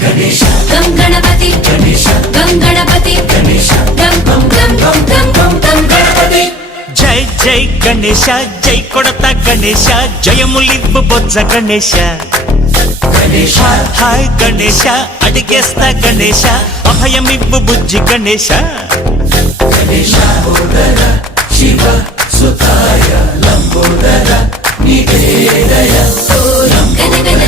గణేశ గం గణపతి గణేశ గం గణపతి గణేశ గం గం గం గం గం గం గణపతి జై జై గణేశ జై కొడత గణేశ జయములివ్వు బొజ్జ గణేశ గణేశ హాయ్ గణేశ అడిగేస్తా గణేశ అభయమివ్వు బుజ్జి గణేశ గణేశ ఓదర శివ సుతాయ లంబోదర నివేదయ గణ గణ